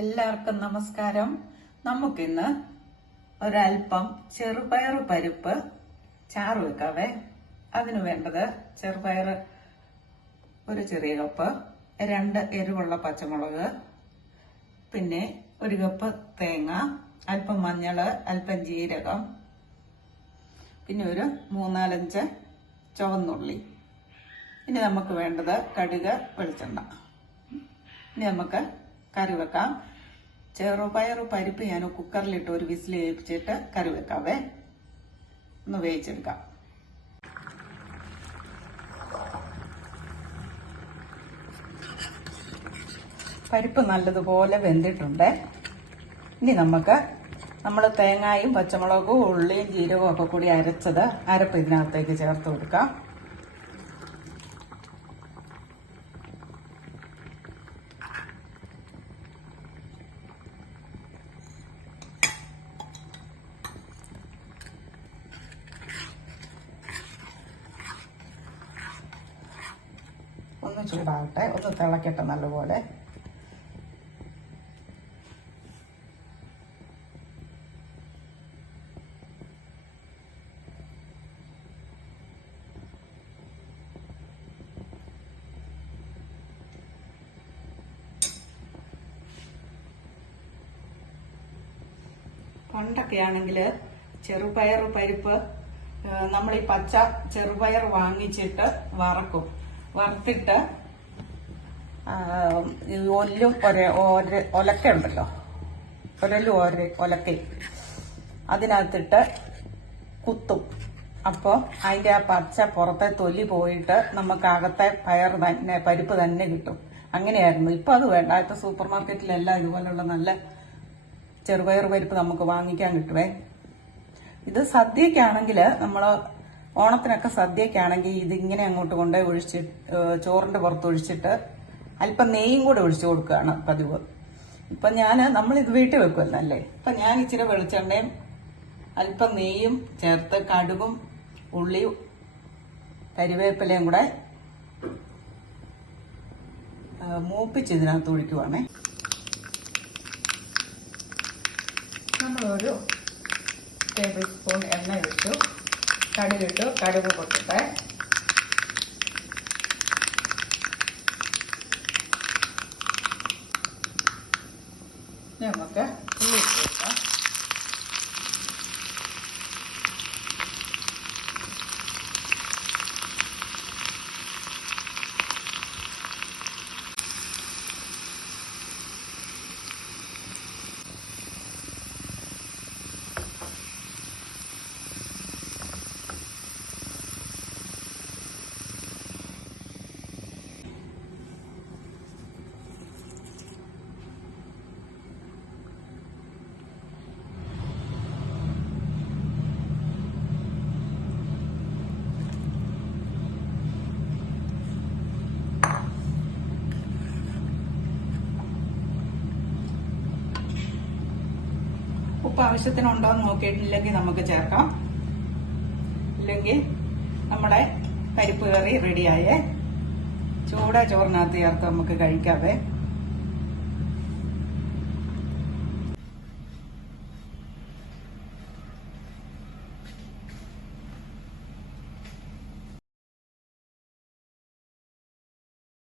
എല്ലാവർക്കും നമസ്കാരം. നമുക്കിന്ന് ഒരൽപ്പം ചെറുപയർ പരിപ്പ് ചാറ് വെക്കാവേ. അതിന് വേണ്ടത് ചെറുപയർ ഒരു ചെറിയ കപ്പ്, 2 എരിവുള്ള പച്ചമുളക്, പിന്നെ 1 കപ്പ് തേങ്ങ, അല്പം മഞ്ഞള്, അല്പം ജീരകം, പിന്നെ ഒരു 3-4 ചുവന്നുള്ളി. ഇനി നമുക്ക് വേണ്ടത് കടുക്, വെളിച്ചെണ്ണ. ഇനി നമുക്ക് കറി വെക്കാം. ചെറുപയർ പരിപ്പ് ഞാൻ കുക്കറിലിട്ട് ഒരു വിസിൽ വേവിച്ചിട്ട് കറി വെക്കാവേ. ഒന്ന് വേവിച്ചെടുക്കാം. പരിപ്പ് നല്ലതുപോലെ വെന്തിട്ടുണ്ട്. ഇനി നമ്മൾ തേങ്ങയും പച്ചമുളകും ഉള്ളിയും ജീരകവും ഒക്കെ കൂടി അരച്ചത് അരപ്പ് ഇതിനകത്തേക്ക് ചേർത്ത് കൊടുക്കാം. ഒന്ന് ചൂടാവട്ടെ, ഒന്ന് തിളക്കട്ടെ നല്ലപോലെ. പണ്ടൊക്കെ ആണെങ്കിൽ ചെറുപയർ പരിപ്പ് നമ്മൾ ഈ പച്ച ചെറുപയർ വാങ്ങിച്ചിട്ട് വറക്കും. വറുത്തിട്ട് ഒല്ലും ഒലക്ക ഉണ്ടല്ലോ, ഒരലും ഒലക്കയും അതിനകത്തിട്ട് കുത്തും. അപ്പോൾ അതിന്റെ ആ പച്ച പുറത്തെ തൊലി പോയിട്ട് നമുക്ക് അകത്തെ പരിപ്പ് തന്നെ കിട്ടും. അങ്ങനെയായിരുന്നു. ഇപ്പൊ അത് വേണ്ട. ഇപ്പൊ സൂപ്പർ മാർക്കറ്റിലെല്ലാം ഇതുപോലുള്ള നല്ല ചെറുപയർ പരിപ്പ് നമുക്ക് വാങ്ങിക്കാൻ കിട്ടുവേ. ഇത് സദ്യക്കാണെങ്കിൽ നമ്മള് ഓണത്തിനൊക്കെ സദ്യക്കാണെങ്കിൽ ഇതിങ്ങനെ അങ്ങോട്ട് കൊണ്ടുപോയി ചോറിന്റെ പുറത്ത് ഒഴിച്ചിട്ട് അല്പം നെയ്യും കൂടെ ഒഴിച്ചു കൊടുക്കുകയാണ് പതിവ്. ഇപ്പൊ നമ്മൾ ഇത് വീട്ടിൽ വെക്കുമല്ലോ അല്ലേ. ഇപ്പൊ ഞാൻ ഇച്ചിരി വെളിച്ചെണ്ണയും അല്പം നെയ്യും ചേർത്ത് കടുകും ഉള്ളിയും കരിവേപ്പിലയും കൂടെ മൂപ്പിച്ച് ഇതിനകത്ത് ഒഴിക്കുവാണേ. നമ്മളൊരു ടേബിൾ സ്പൂൺ എണ്ണ ഒഴിച്ചു, കടുകിട്ടു, കടുക് പൊട്ടട്ടെ. നമുക്ക് ഉള്ളി ഇട്ട് കൊടുക്കാം. ഉപ്പ് ആവശ്യത്തിനുണ്ടോ എന്ന് നോക്കിയിട്ടില്ലെങ്കിൽ നമുക്ക് ചേർക്കാം. ഇല്ലെങ്കിൽ നമ്മുടെ പരിപ്പ് കറി റെഡിയായേ. ചൂടാ ചോറിനകത്ത് ചേർത്ത് നമുക്ക് കഴിക്കാവേ.